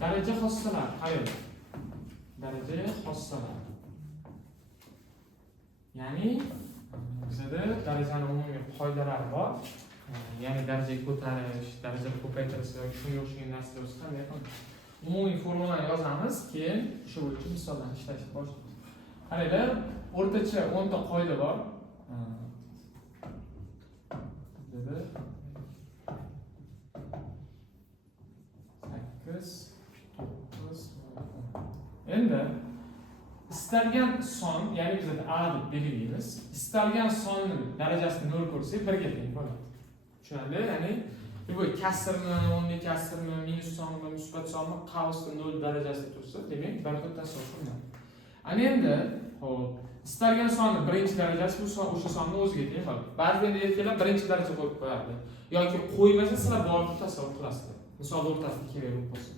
daraja xossalar qayerda? Daraja xossalar. Ya'ni bizda darajani umumiy qoidalari bor. Ya'ni darajaga ko'tarish, darajani ko'paytirish yoki shunga o'xshagan narsalar o'zi qanday qilamiz? Umumiy formulani yozamiz, keyin shu bo'yicha misollarni ishlashni boshlaymiz. Qaranglar, o'rtacha 10 ta qoida bor. Bizda 8, 9, 10. Endi istalgan son, ya'ni bizda A deb belgilaymiz. Istalgan sonning darajasini 0 ko'rsak 1 ga teng bo'ladi. Tushunarli? Ya'ni bu kasrmi, o'nli kasrmi, minus sonmi, musbat sonmi, qavsda 0 darajasida tursa, demak 1 deb tasavvur qilinadi. Ana endi, xo'p, istalgan sonning birinchi darajasi bu son o'sha sonning o'ziga teng bo'ladi. Ba'zida endi erkaklar birinchi daraja qo'yib qo'yadi yoki qo'ymasa sizlar bor deb tasavvur qilasizlar. Misol o'rtasida kerak bo'lib qolsa.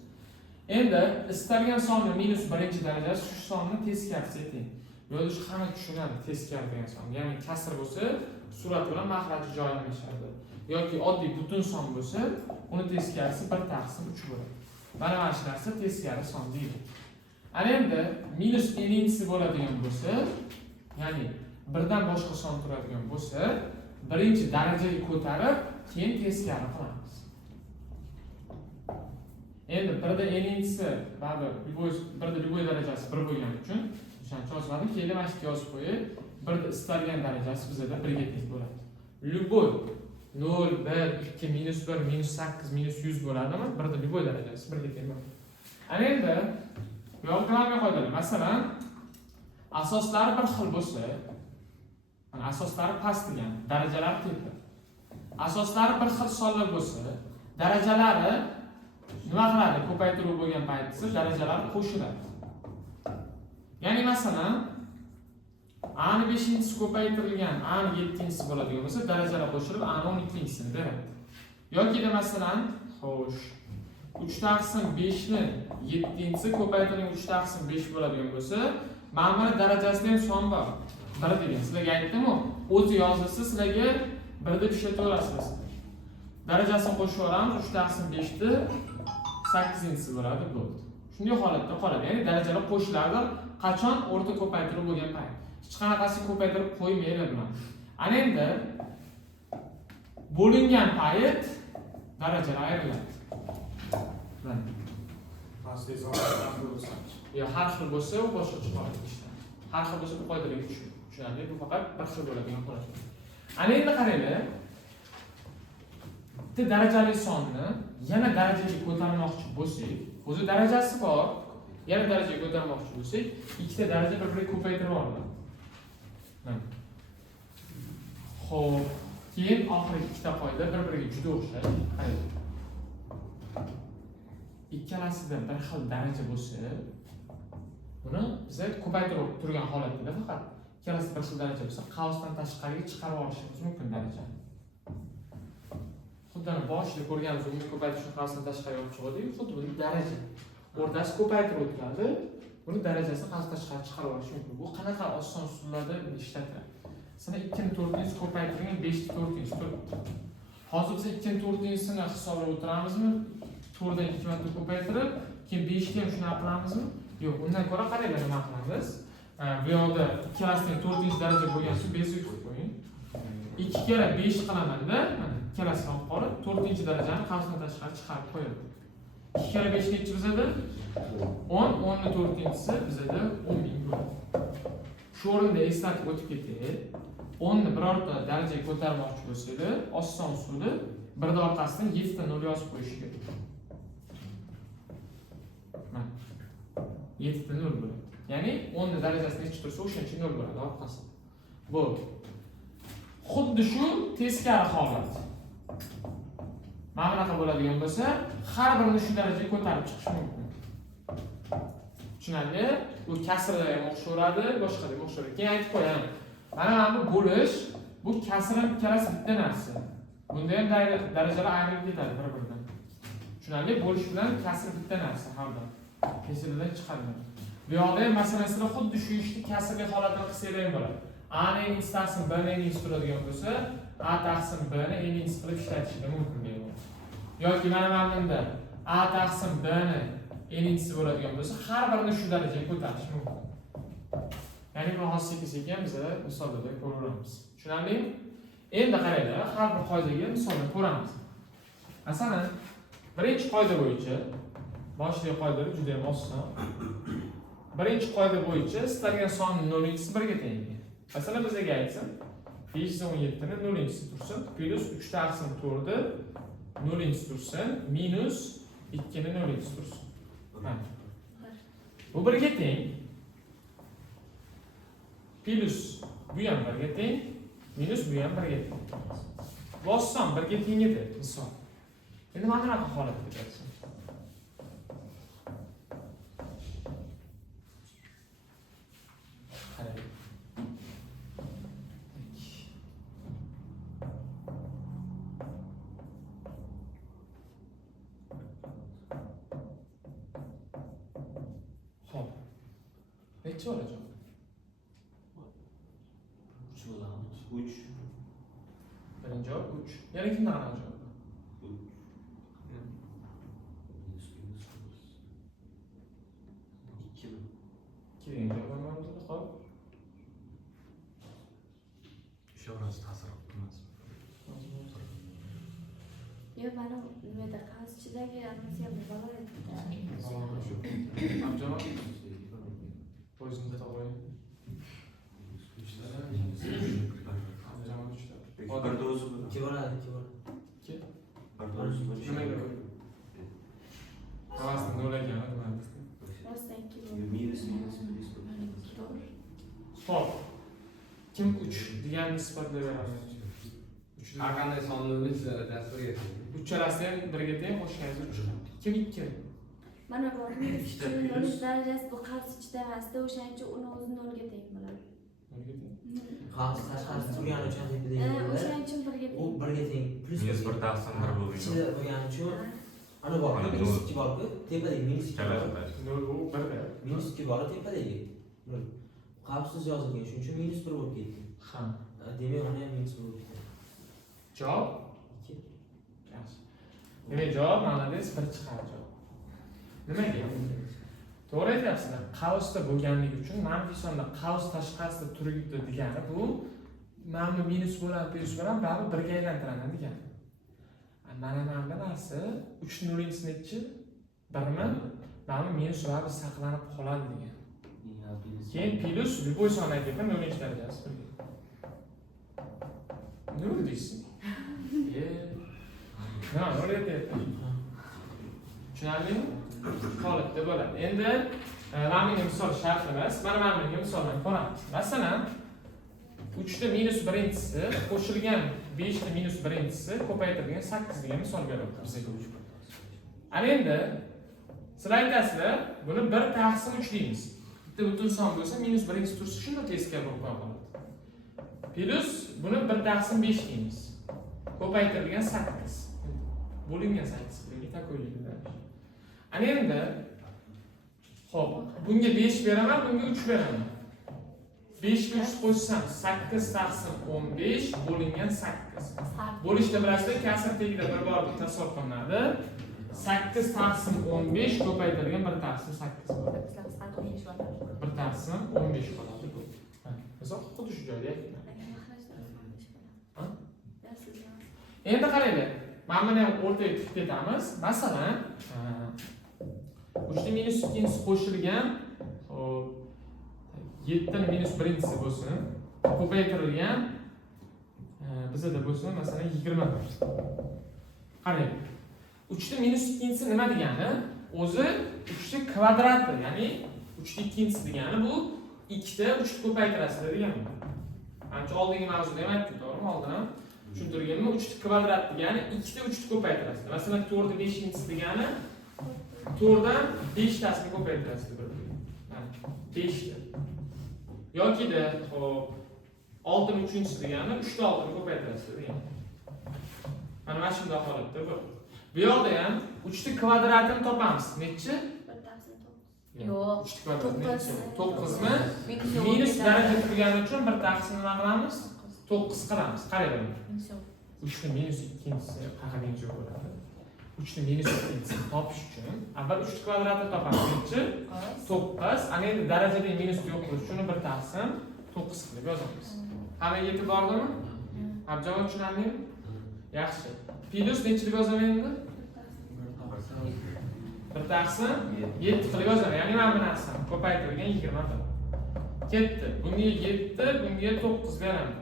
Endi istalgan sonning minus birinchi darajasi shu sonning teskarisiga teng. Yo'lda shu hamma tushunadi teskari degan son. Ya'ni kasr bo'lsa, surat bilan mahraj joylashadi. Yoki oddiy butun son bo'lsa, uni teskarisi 1/3 bo'ladi. Mana shu narsa teskari son deydi. Ana endi minus n'inchisi bo'ladigan bo'lsa, ya'ni birdan boshqa son turadigan bo'lsa, birinchi darajaga ko'tarib, keyin teskari qilamiz. Endi birda n'inchisi, birda любой darajasi 1 bo'lgani uchun o'shani yozmadim, keyin mana shu yozib qo'yib, birda istalgan darajasi bizda 1 ga teng bo'ladi. Любой 0, 1, 2, minus 1, minus 8, minus 100 bo'ladimi? Birda любой darajasi 1 ga teng bo'ladi. Ana endi yo'llanma qoidalar. Masalan, asoslari bir xil bo'lsa, mana asoslari past degan, darajalari tepa. Asoslari bir xil sonlar bo'lsa, darajalari nima qiladi? Ko'paytiruv bo'lgan paytda darajalari qo'shiladi. Ya'ni masalan, A ni 5-inchisi ko'paytirilgan, A ni 7-inchisi bo'ladigan bo'lsa, darajalar qo'shilib A ni 12-inchisini beradi. Yoki de masalan, xo'sh, 3/5 ni 7-inchisi ko'paytirilgan 3/5 bo'ladigan bo'lsa, mana buni darajasida ham son bor. 1 degan. Sizlarga aytdim-ku, o'zi yozilsa sizlarga 1 deb ishlataverasiz. Darajasini qo'shib olamiz, 3/5 ni 8-inchisi bo'ladi, bo'ldi. Shunday holatda qoladi. Ya'ni darajalar qo'shiladi, qachon o'rta ko'paytiruv bo'lgan payt. Hech qanaqasi ko'paytirib qo'ymaydi buni. Ana endi bo'lingan payt darajalar ayriladi. Ya har xil bo'lsa, u boshqacha holatda ishlaydi. Har xil bo'lsa bu qoidalarga tushunadi. Bu faqat bir xil bo'ladigan holat. Ana endi qaranglar. Bitta darajali sonni yana darajaga ko'tarmoqchi bo'lsak, o'zi darajasi bor, yana darajaga ko'tarmoqchi bo'lsak, ikkita daraja bir-biriga ko'paytirib olinadi. Xo'p, keyin oxirgi ikkita qoida bir-biriga juda o'xshaydi. Qarang. Ikkalasida bir xil daraja bo'lsa, buni biz ko'paytirib turgan holatda faqat ikkalasi bir xil daraja bo'lsa, qavsdan tashqariga chiqarib olishimiz mumkin darajani. Xuddi boshida ko'rganimiz umumiy ko'paytirishni qavsdan tashqariga olib chiqadi, xuddi buni daraja. O'rtasi ko'paytirib o'tadi, buni darajasini qavsdan tashqariga chiqarib olish mumkin. Bu qanaqa oson usullarda ishlatiladi? Sizlar 2 ni 4-inchi ko'paytirgan 5 ni 4-inchi turibdi. Hozir biz 2 ni 4-inchisini hisoblab o'tiramizmi? 4 dan 2 marta ko'paytirib, keyin 5 ga ham shuni qilamizmi? Yo'q, undan ko'ra qaranglar nima qilamiz? Bu yoqda ikkalasidan 4-daraja bo'lgan shu 5 qo'yib qo'ying. 2 kere 5 qilamanda, mana ikkalasini olib qolib, 4-darajani qavsdan tashqari chiqarib qo'yadi. 2 kere 5 nechi bizada? 10, 10 ni 4-inchisi bizada 10.000 bo'ladi. Shu o'rinda eslatib o'tib ketaylik. 10 ni birorta darajaga ko'tarmoqchi bo'lsangiz, oson usuli birda orqasidan 7 ta 0 yozib qo'yish kerak. Mana 7 ta 0 bo'ladi. Ya'ni 10 ni darajasi necha tursa, o'shancha 0 bo'ladi orqasida. Bo'ldi. Xuddi shu teskari holat. Mana bunaqa bo'ladigan bo'lsa, har birini shu darajaga ko'tarib chiqish mumkin. Tushunarli? Bu kasrga ham o'xshaveradi, boshqaga ham o'xshaveradi. Keyin aytib qo'yaman. Mana bu bo'lish, bu kasr ham ikkalasi bitta narsa. Bunda ham darajalar ayrilib ketadi bir-biridan. Tushunarli? Bo'lish bilan kasr bitta narsa har doim. Kesirdan chiqariladi. Bu yoqda ham masalan sizlar xuddi shu ishni kasrli holatda qilsanglar ham bo'ladi. A ni n'inchisi taqsim B ni n'inchisi turadigan bo'lsa, A taqsim B ni n'inchisi qilib ishlatishga mumkin deyman. Yoki mana bunda A taqsim B ni n'inchisi bo'ladigan bo'lsa, har birini shu darajaga ko'tarish mumkin. Ya'ni buni hozir sekin-sekin biz misolda ko'ramiz. Tushunarlimi? Endi qaranglar, har bir qoidaga misolni ko'ramiz. Masalan, birinchi qoida bo'yicha, boshidagi qoidalar juda ham oson. Birinchi qoida bo'yicha istalgan sonning 0-inchisi 1 ga teng. Masalan, bizga aytsin, 517 ni 0-inchisi tursin, plus 3 taqsim 4 ni 0-inchisi tursin, minus 2 ni 0-inchisi tursin. Bu 1 ga teng. Plus bu ham 1 ga teng, minus bu ham 1 ga teng. Bu oson 1 ga teng edi, misol. Endi mana bunaqa holatga kelsin. Xo'p. Necha olacak? 3 bo'lamiz. 3. Birinchi javob 3. Yana kimdan olacak? 2 degan javob olamiz, xo'p. Ishorasi ta'sir qilmas. Yo, mana nimada qazchidagi annosiyamni balo aytdi. Amjad, o'zingizni to'g'ri. Birda o'zi bo'ladi. 2 bo'ladi, 2 bo'ladi. 2. Birda o'zi bo'ladi. Nimaga? Havasini nolagan, nima? Rostdan 2 Minus. Xo'p. Kim 3 deganni isbotlay beradi? 3 Har qanday sonli o'lchashlar tasvirga keladi. Uchalasi ham 1 ga teng, qo'shganingizda 3. Kim 2? Mana bu minus 0 darajasi bu qavs ichida emasda, o'shaning uchun uni o'zi 0 ga teng bo'ladi. 0 ga teng. Qavs tashqarisi turgani uchun tepida O'shaning uchun 1 ga u teng. 1 ga teng. Plus minus 1 taqsim 1 bo'lgan. ichida bo'lgani uchun ana bor, minus 2 bor-ku, tepadagi minus 2 bor. 0 u 1 da. Minus 2 bor tepadagi. Qavsiz yozilgan, shuning uchun minus 1 bo'lib ketdi. Ha. Demak, uni ham minus 1 bo'lib ketdi. Javob 2. yaxshi. Demak, javob ma'noda 1 chiqadi javob. Nimaga? To'g'ri aytyapsizlar. Qavsda bo'lganligi uchun manfiy sonda qavs tashqarisida turibdi degani bu mana bu minus bilan plus bilan baribir 1 ga aylantiradi degani. Mana bu narsa 3 0-inchisi nechi? 1 mi? Mana bu minus baribir saqlanib qoladi degan. Keyin plus любой songa kelib 0-inchi darajasi 1 ga. Nima deysiz? Nima o'ylayapti? Tushunarlimi? Holatda bo'ladi. Endi mana bunga misol shart emas. Mana bunga misoldan ko'ramiz. Masalan, 3 da minus 1-inchisi qo'shilgan 5 da minus 1-inchisi ko'paytirilgan 8 degan misol beryapti bizga. Ana endi sizlar aytasizlar, buni 1 taqsim 3 deymiz. Bitta butun son bo'lsa minus 1-inchisi tursa shunda teskari bo'lib qoladi. Plus buni 1 taqsim 5 deymiz. Ko'paytirilgan 8. Bo'lingan 8 degan takoyillar. Ana endi xo'p, bunga 5 beraman, bunga 3 beraman. 5 ga 3 qo'shsam 8 taqsim 15 bo'lingan 8. Bo'lishda bilasizlar, kasr tagida bir bor tasavvur qilinadi. 8 taqsim 15 ko'paytirilgan 1 taqsim 8 bo'ladi. 1 taqsim 15 qoladi bu. Misol xuddi shu joyda aytdim. Endi qaranglar. Mana buni ham o'rtaga tikib ketamiz. Masalan, 3 da minus 2-inchisi qo'shilgan, xo'p, 7 ni minus 1-inchisi bo'lsin, ko'paytirilgan bizda bo'lsin, masalan 20. Qarang. 3 da minus 2-inchisi nima degani? O'zi 3 da kvadrati, ya'ni 3 da 2-inchisi degani bu 2 da 3 ni ko'paytirasizlar degani. Ancha oldingi mavzuda ham aytdim, to'g'rimi? Oldin ham tushuntirganman. 3 da kvadrat degani 2 da 3 ni ko'paytirasizlar. Masalan, 4 da 5-inchisi degani 4 dan 5 tasini ko'paytirasizlar bir-biriga. Mana 5 da. Yoki da, xo'p, 6 ni 3-inchisi degani 3 da 6 ni ko'paytirasizlar degani. Mana shunday holatda bu. Bu yoqda ham 3 da kvadratini topamiz. Nechi? 1 taqsim 9. Yo'q, 3 ta kvadrat nechi? 9 mi? Minus Minus daraja turgani uchun 1 taqsimni nima qilamiz? 9 qilamiz. Qarang. 3 da minus 2-inchisi qanaqancha bo'ladi? 3 ni minus 2 topish uchun avval 3 kvadratni topamiz. Birinchi 9. Ana endi darajadagi minusni yo'q qilish uchun 1 taqsim 9 qilib yozamiz. Hamma yetib bordimi? Javob tushunarlimi? Yaxshi. Plus nechlik yozaman endi? 1 taqsim 7 qilib yozaman. Ya'ni mana bu narsani ko'paytirilgan 21. Ketdi. Bunga 7, bunga 9 beraman.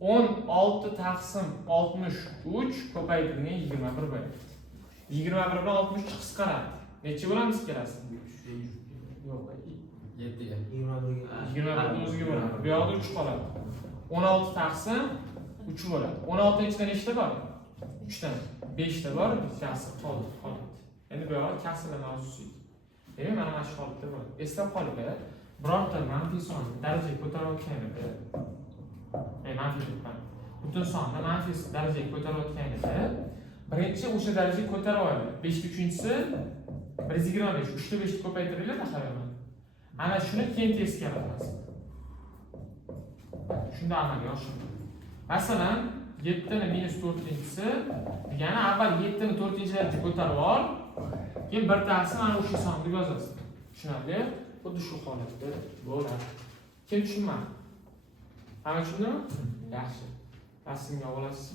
16 taqsim 63 ko'paytirilgan 21 bo'ladi. 21 bilan 63 qisqaradi. Necha bo'lamiz kelasi? Yo'q, 7 ga. 21 o'ziga bo'ladi. Bu yoqda 3 qoladi. 16 taqsim 3 bo'ladi. 16 ichidan nechta bor? 3 dan. 5 ta bor, bittasi qoldi. Endi bu yoqda kasrlar mavzusi. Demak, mana shu holatda bo'ladi. Eslab qoling, birorta manfiy sonni darajaga ko'tarayotganida manfiy deb butun sonni manfiy darajaga ko'tarayotganida birinchi o'sha darajaga ko'tarib oladi. 5 ta 3-si 125, 3 ta 5 ni ko'paytiringlar taxayyon. Ana shuni keyin teskari qilamiz. Shunda amalga oshiradi. Masalan, 7 ni minus 4-si degani avval 7 ni 4-darajaga ko'tarib ol, keyin bir taqsim mana o'sha sonni yozasiz. Tushunarli? Xuddi shu holatda bo'ladi. Kim tushunmadi? Hamma tushundimi? Yaxshi. Rasmga olasiz.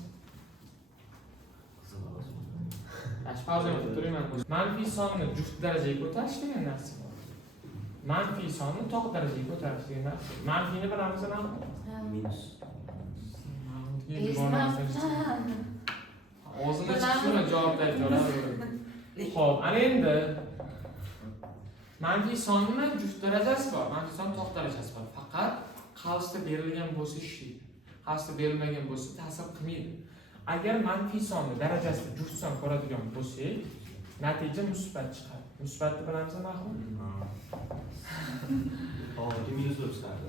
Yaxshi, pauza qilib turayman. Manfiy sonni juft darajaga ko'tarish degan narsa bor. Manfiy sonni to'q darajaga ko'tarish degan narsa. Manfiyni bilamizmi? minus. O'zini chiqishini javob aytaveradi. Xo'p, ana endi manfiy sonni juft darajasi bor, manfiy son to'q darajasi bor. Faqat qavsda berilgan bo'lsa ishlaydi. Qavsda berilmagan bo'lsa ta'sir qilmaydi. Agar manfiy sonni darajasida juft son ko'radigan bo'lsak, natija musbat chiqadi. Musbatni bilamizmi, Mahmud? To'g'ri, minus bo'lib chiqadi.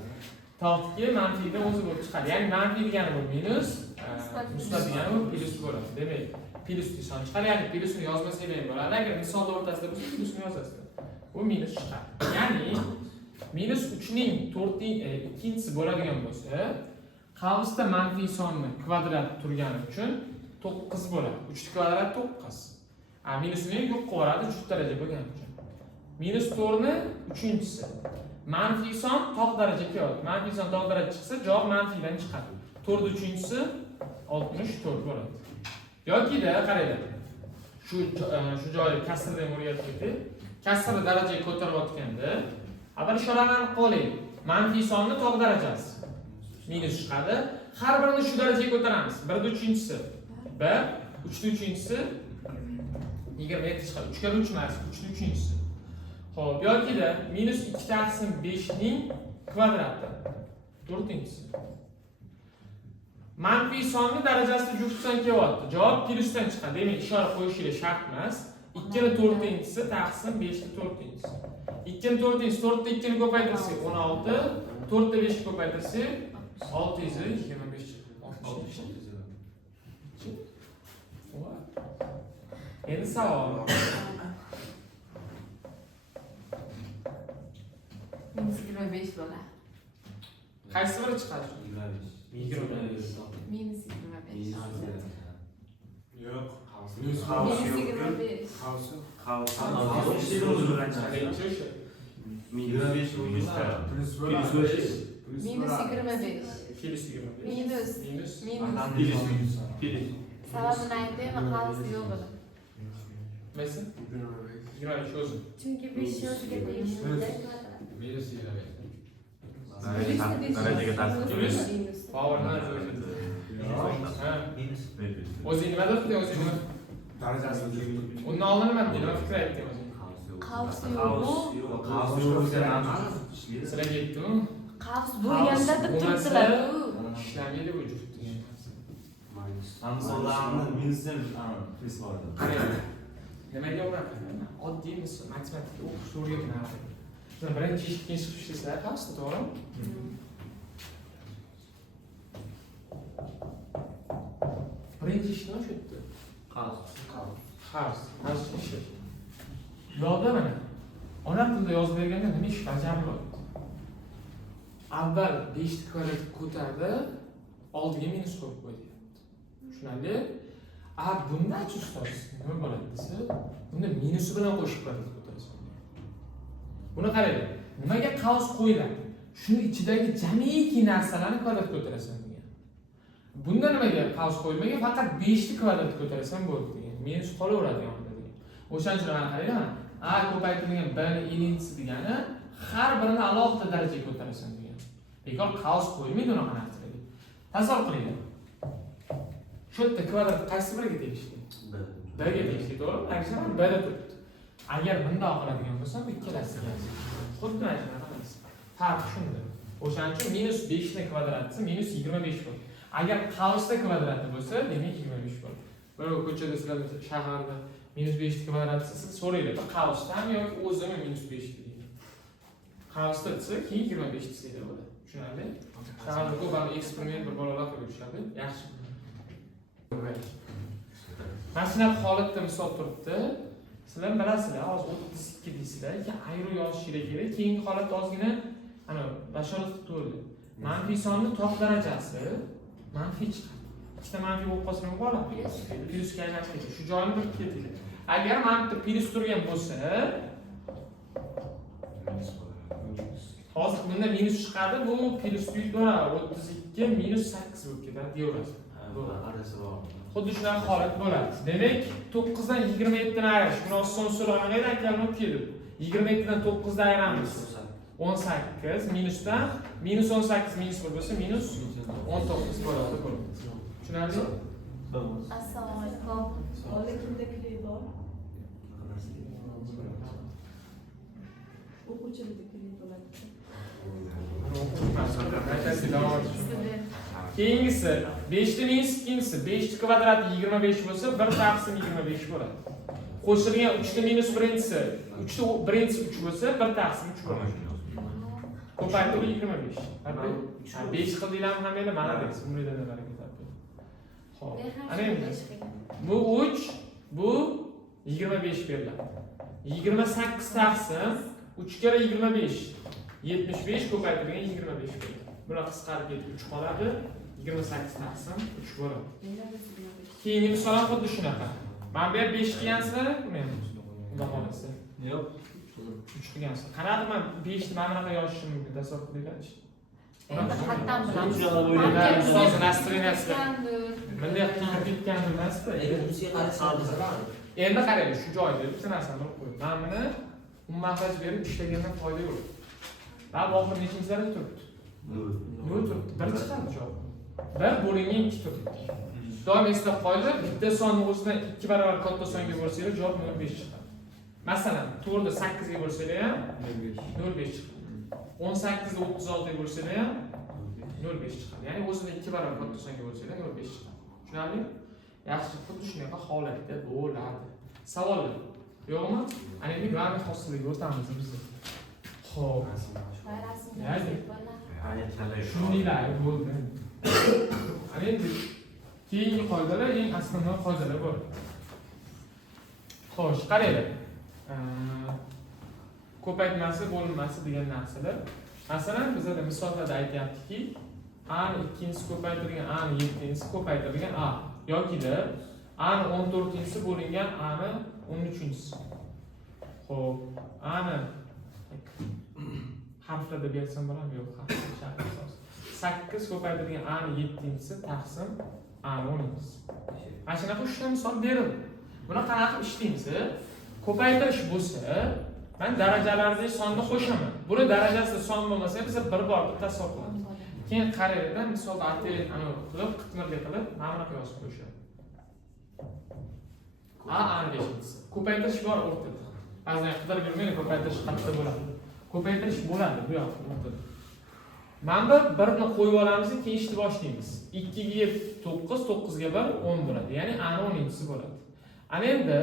To'g'ri, manfiyda o'zi bo'lib chiqadi. Ya'ni manfiy degani bu minus, musbat degani bu plus bo'ladi. Demak, plusni son chiqadi. Ya'ni plusni yozmasak ham bo'ladi. Agar misolda o'rtasida bo'lsa, plusni yozasiz. Bu minus chiqadi. Ya'ni minus 3 ning 4 ning 2-si bo'ladigan bo'lsa, qavsda manfiy sonni kvadrat turgani uchun 9 bo'ladi. 3 kvadrat 9. Minusni yo'q qilib yuboradi juft daraja bo'lgani uchun. Minus 4 ni 3-si. Manfiy son to'q darajaga keladi. Manfiy son to'q daraja chiqsa, javob manfiydan chiqadi. 4 ni 3-si 64 bo'ladi. Yoki-da qaranglar. Shu joyda kasrda ham o'rgatib ketdik. Kasrni darajaga ko'tarayotganda, avval ishorani qo'ying. Manfiy sonni to'q darajasi minus chiqadi. Har birini shu darajaga ko'taramiz. 1 ni 3-si 1, 3 ni 3-si 27 chiqadi. 3 ga 3 emas, 3 ni 3-si. Xo'p, yoki-da minus 2 taqsim 5 ning kvadrati 4-si. Manfiy sonni darajasida juft son kelyapti. Javob plusdan chiqadi. Demak, ishora qo'yishingiz shart emas. 2 ni 4-si taqsim 5 ni 4-si. 2 ni 4-si 4 ni 2 ni ko'paytirsak 16, 4 ni 5 ni ko'paytirsak 625 chiqadi. Endi savol. Minus 25 bo'ladi. Qaysi biri chiqadi? 25. Minus 25. Yo'q. Minus 25. Minus 25 Minus 25. Minus. Sababini aytaymi, qavsi yo'q edi. Neyse? 25 o'zi. Chunki 5 yoziga tegishli. Minus 25. Darajaga ta'sir qiladi. Minus. Powerlar Minus. o'zi nima debdi o'zi? Darajasida. Undan oldin nima dedi? Nima fikr aytding o'zi? Qavs yo'q. Sizlarga aytdim. Qavs bo'lganda deb turibdilar. Ishlamaydi bu juft. Misollarni minusdan plyus bordi. Qarang. Nimaga unaqa? Oddiy misol, matematika o'qish o'rgatadi. Sizlar birinchi ikkinchi chiqishingizlar qavsda, to'g'rimi? Birinchi ish nima shu yerda? Qavs ishi. Yo'lda mana ona tilida yozib berganda nima ish bajarilyapti? Avval 5 kvadrat ko'tardi, oldiga minus qo'yib qo'ydi. Tushunarli? Bundan-chi ustoz, nima bo'ladi desa, buni minusi bilan qo'shib kvadrata ko'tarasan. Buni qarang. Nimaga qavs qo'yiladi? Shuni ichidagi jamiki narsalarni kvadrat ko'tarasan degan. Bunda nimaga qavs qo'yilmagan? Faqat 5 ni kvadrat ko'tarasan bo'ldi degan. Minus qolaveradi yonida degan. O'shaning uchun mana qarang, a ko'paytirilgan b ni ininchisi degani har birini alohida darajaga ko'tarasan degan. Bekor qavs qo'yilmaydi unaqa narsalarga. Tasavvur qiling. Shu yerda kvadrat qaysi biriga tegishli? B ga tegishli, to'g'rimi? Aksar b da turibdi. Agar bundoq qiladigan bo'lsam, ikkalasiga xuddi mana shunaqa emas. Farq shunda. O'shaning uchun minus 5 ni kvadrati minus 25 bo'ladi. Agar qavsda kvadrati bo'lsa, demak 25 bo'ladi. Bir ko'chada sizlar shaharda minus 5 ni kvadrati siz so'raylar, qavsdami yoki o'zimi minus 5 deydi. Qavsda desa, keyin 25 desanglar bo'ladi. Tushunarli? Shaharda ko'p eksperiment bir bolalar qilib yurishadi. Yaxshi. Mana shunaqa holatda misol turibdi. Sizlar bilasizlar, hozir 32 deysizlar, ayru yozish kerak. Keyingi holat ozgina ana bashorat qilib to'g'ri. Manfiy sonning tog' darajasi manfiy chiqadi. Ikkita manfiy bo'lib qolsa nima bo'ladi? Plyusga aylanadi. Shu joyni bir keltirdik. Agar mana bu plyus turgan bo'lsa, hozir bunda minus chiqadi, bu plyus buyuk bo'ladi. 32 minus 8 bo'lib ketadi deyaverasiz. Xuddi shunaqa holat bo'ladi. Demak, 9 dan 27 ni ayirish. Buni oson so'raganda aytganman kelib. 27 dan 9 ni ayiramiz. 18 minusdan minus 18 minus 1 bo'lsa minus 19 bo'ladi. Tushunarli? Assalomu alaykum. Hozir kimda kley bor? O'quvchimda kley bo'ladi. Keyingisi 5 ni minus 2-si 5 kvadrati 25 bo'lsa 1 taqsim 25 bo'ladi. Qo'shilgan 3 ni minus 1-si 3 ni birinchisi 3 bo'lsa 1 taqsim 3 bo'ladi. Ko'paytirib 25. 5 qildinglarmi hammanglar? Mana deysiz. Umridan barakat toping. Xo'p. Ana endi bu 3, bu 25 beriladi. 28 taqsim 3 kere 25 75 ko'paytirilgan 25 bo'ladi. Bular qisqarib ketib 3 qoladi. 28 taqsim 3 bo'ladi. Keyingi misol ham xuddi shunaqa. Mana bu yer 5 degansizlar, buni ham xudo xolasa. Yo'q. 3 degansizlar. Qanaqa men 5 ni mana bunaqa yozishim mumkin, tasavvur qilinglarchi. Endi qatdan bilamiz. Ustoz настроенияsi. Bunday qilib ketgan emasda. Bunisiga qarasam, Endi qarang, shu joyda bitta narsani olib qo'ying. Mana buni mahraj berib ishlagandan foyda yo'q. Va oxir nechinchilarda turibdi? 0 turibdi. Bir chiqadi javob. 1 bo'lingan 2 turibdi. Doim eslab qolinglar, bitta sonni o'zidan 2 barobar katta songa bo'lsangiz javob 0.5 chiqadi. Masalan, 4 ni 8 ga bo'lsangiz ham 0.5 chiqadi. 18 ni 36 ga bo'lsangiz ham 0.5 chiqadi. Ya'ni o'zidan 2 barobar katta songa bo'lsangiz 0.5 chiqadi. Tushunarli? Yaxshi, xuddi shunaqa holatda bo'ladi. Savollar yo'qmi? Ana endi grammatik xossasiga o'tamiz biz. Xo'p. Shundaylar bo'ldi. Ana endi keyingi qoidalar eng asosiy qoidalar bor. Xo'sh, qaranglar. Ko'paytmasi, bo'linmasi degan narsalar. Masalan, bizda misollarda aytyaptiki, a ni 2-si ko'paytirilgan a ni 7-si ko'paytirilgan a yoki-da a ni 14-si bo'lingan a ni 13-si. Xo'p, a ni harflarda bersam bo'ladimi? Yo'q, harflar shart asos. 8 ko'paytirilgan a ni 7-si taqsim a ni 10-si. Mana shunaqa 3 ta misol berildi. Buni qanaqa qilib ishlaymiz? Ko'paytirish bo'lsa, men darajalardagi sonni qo'shaman. Buni darajasida son bo'lmasa, biz bir bor tasavvur qilamiz. Keyin qarayda misolda atlet ana qilib, qitmirlik qilib, mana bunaqa yozib qo'yishadi. A ni 5-si. Ko'paytirish bor o'rtada. Ba'zan qidirib yurmaydi, ko'paytirish qayerda bo'ladi. Ko'paytirish bo'ladi bu yoqda o'rtada. Mana bu 1 ni qo'yib olamiz, keyin ishni boshlaymiz. 2 ga 9, 9 ga 1 10 bo'ladi. Ya'ni a ni 10-si bo'ladi. Ana endi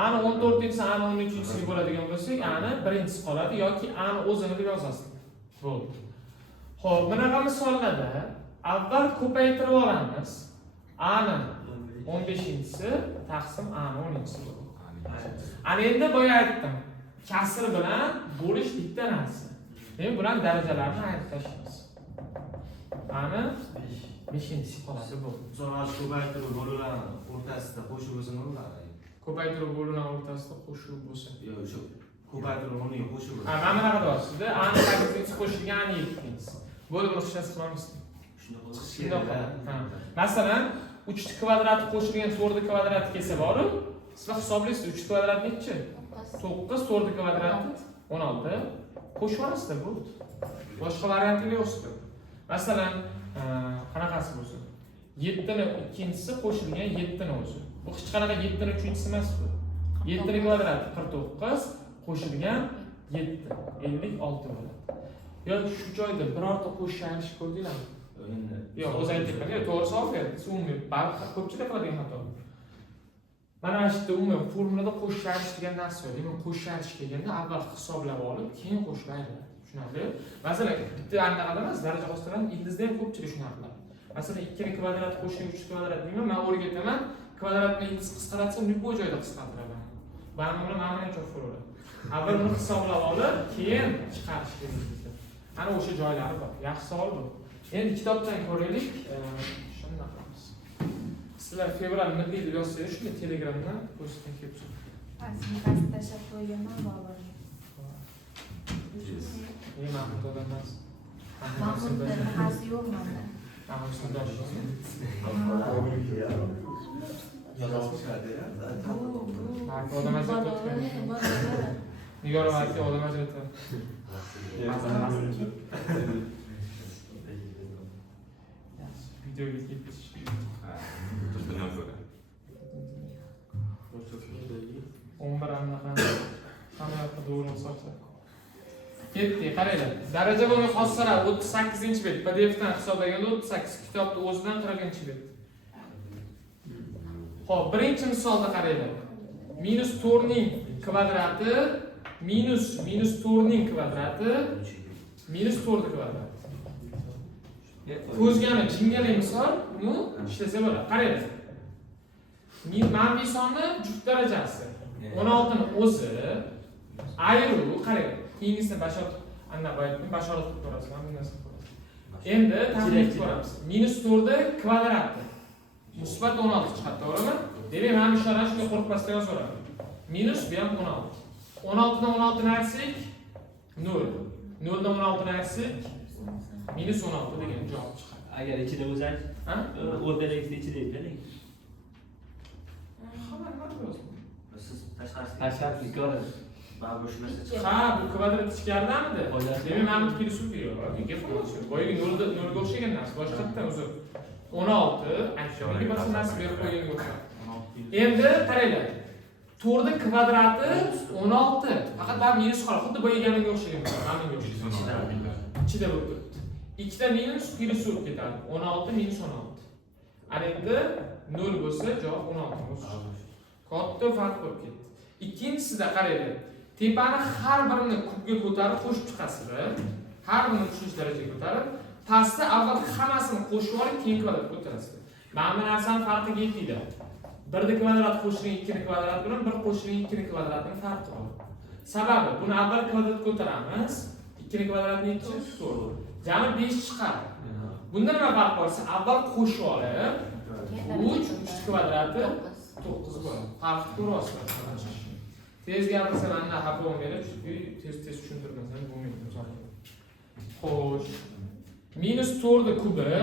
a ni 14-si, a ni 13-si bo'ladigan bo'lsak, a ni 1-si qoladi yoki a ni o'zini deb yozasiz. Bo'ldi. Xo'p, bunaqa misollarda avval ko'paytirib olamiz. A ni 15-si taqsim a ni 10-si bo'ladi. Ana endi boya aytdim. Kasr bilan bo'lish bitta narsa. Demak, bularning darajalarini ayirib tashlaymiz. A ni beshinchisi qoladi bu. Sonra ko'paytirib bo'lgan o'rtasida qo'shib bo'lsa nima bo'ladi? Ko'paytirib bo'lingan o'rtasida qo'shib bo'lsa. Yo'q, shu ko'paytirib o'rniga qo'shib bo'lsa. Ha, mana bunaqa deyapsiz-da. Aniq qo'shilgan aniq. Bo'lib ruxsat qilamiz. Shunday Ha. Masalan, 3 kvadrat qo'shilgan 4 kvadrat kelsa bor-ku, siz hisoblaysiz 3 kvadrat nechi? 9 4 kvadrat 16. Qo'shib olasizda bu. Boshqa varianti yo'q. Masalan, qanaqasi bo'lsin? 7 ni ikkinchisi qo'shilgan 7 ni o'zi. Bu hech qanaqa 7 ni uchinchisi emas bu. 7 ni kvadrat 49 qo'shilgan 7 56 bo'ladi. Yo'q, shu joyda birorta qo'shishni ko'rdinglarmi? Yo'q, o'zi aytibman, to'g'ri savol berdi. Umumiy, barcha ko'pchilik qiladigan xato. Mana shu yerda umumiy formulada qo'shilish degan narsa bor. Demak, qo'shilish deganda avval hisoblab olib, keyin qo'shiladi. Tushunarli? Masalan, bitta anaqada emas, daraja ostidan ildizda ham ko'pchilik shunaqa qiladi. Masalan, 2 ni kvadrat qo'shib 3 kvadrat deyman, men o'rgataman, kvadratni ildiz qisqartsam, bu joyda qisqartiraman. Mana ham cho'q bo'ladi. Avval uni hisoblab olib, keyin chiqarish kerak. Ana o'sha joylari bor. Yaxshi savol bu. Endi kitobdan ko'raylik. Shunday qilamiz. Sizlar fevral milliy deb yozsangiz, shuni Telegramdan ko'rsatib kelib. Asli tashlab qo'yganman bobor. Mahmud odam emas. Mahmudda nahasi yo'q menda. Mahmud sindosh. Odam ajratib. Nigor vaqti odam ajratib. Videoga ketish. Onlar anaqa hamma yoqqa to'g'ri hisobcha. Ketdi, qaranglar. Daraja bo'lgan xossalar 38-bet. PDF-dan hisoblaganda 38, kitobda o'zidan 40-bet. Xo'p, birinchi misolda qaranglar. -4 ning kvadrati -4 ning kvadrati -4 kvadrat. Ko'zgani jingali misol, uni ishlasa bo'ladi. Qaranglar. Manfiy sonni juft darajasi 16 ni o'zi ayru qarang. Keyingisini bashorat qilib ko'rasiz. Mana bunday qilib ko'rasiz. Endi tahlil qilib ko'ramiz. -4 kvadrati musbat 16 chiqadi, to'g'rimi? Demak, mana bu ishlarni shunga qo'rqmasdan yozaveramiz. Minus bu ham 16. 16 dan 16 ni ayirsak 0. 0 dan 16 ni ayirsak -16 degan javob chiqadi. Agar ichida o'zang, Ha? o'rtalikda ichida ekan. Xabar nima yozdim? Siz tashqarisiga Tashqarisiga ko'radi. baribir shu narsa Ha, bu kvadrat ichkaridamidi? Foydasi. Demak, mana bu filosofiya yo'q. Nega foydasi? Boyagi 0 ga o'xshagan narsa, boshqatdan o'zi 16 aytganligi bir narsa berib qo'ygan o'xshaydi. Endi qaranglar. 4 ni kvadrati 16. Faqat bu minus qoladi. Xuddi boyaganiga o'xshagan. Mana bunga o'xshaydi. Ichida bo'lib turibdi. 2 ta minus plus bo'lib ketadi. 16 minus 16. Ana endi 0 bo'lsa javob 16 bo'ladi. Katta farq bo'lib ketdi. Ikkinchisida qaranglar. Tepani har birini kubga ko'tarib qo'shib chiqasizlar. Har birini 3 darajaga ko'tarib, pastda avval hammasini qo'shib olib, keyin kvadrat ko'tarasizlar. Mana bu narsani farqiga yetdinglar. 1 ni kvadrat qo'shilgan 2 ni kvadrat bilan 1 qo'shilgan 2 ni kvadratning farqi bor. Sababi buni avval kvadrat ko'taramiz. 2 ni kvadratni nechi? 4. Jami 5 chiqadi. Bunda nima farq bor? Avval qo'shib olib, 3 kvadrati 9 bo'ladi. Farqni ko'ryapsizlar. Tez gapirsa menda xafa bo'lmaydi, chunki tez tushuntirmasam bo'lmaydi. Xo'sh. -4 ni kubi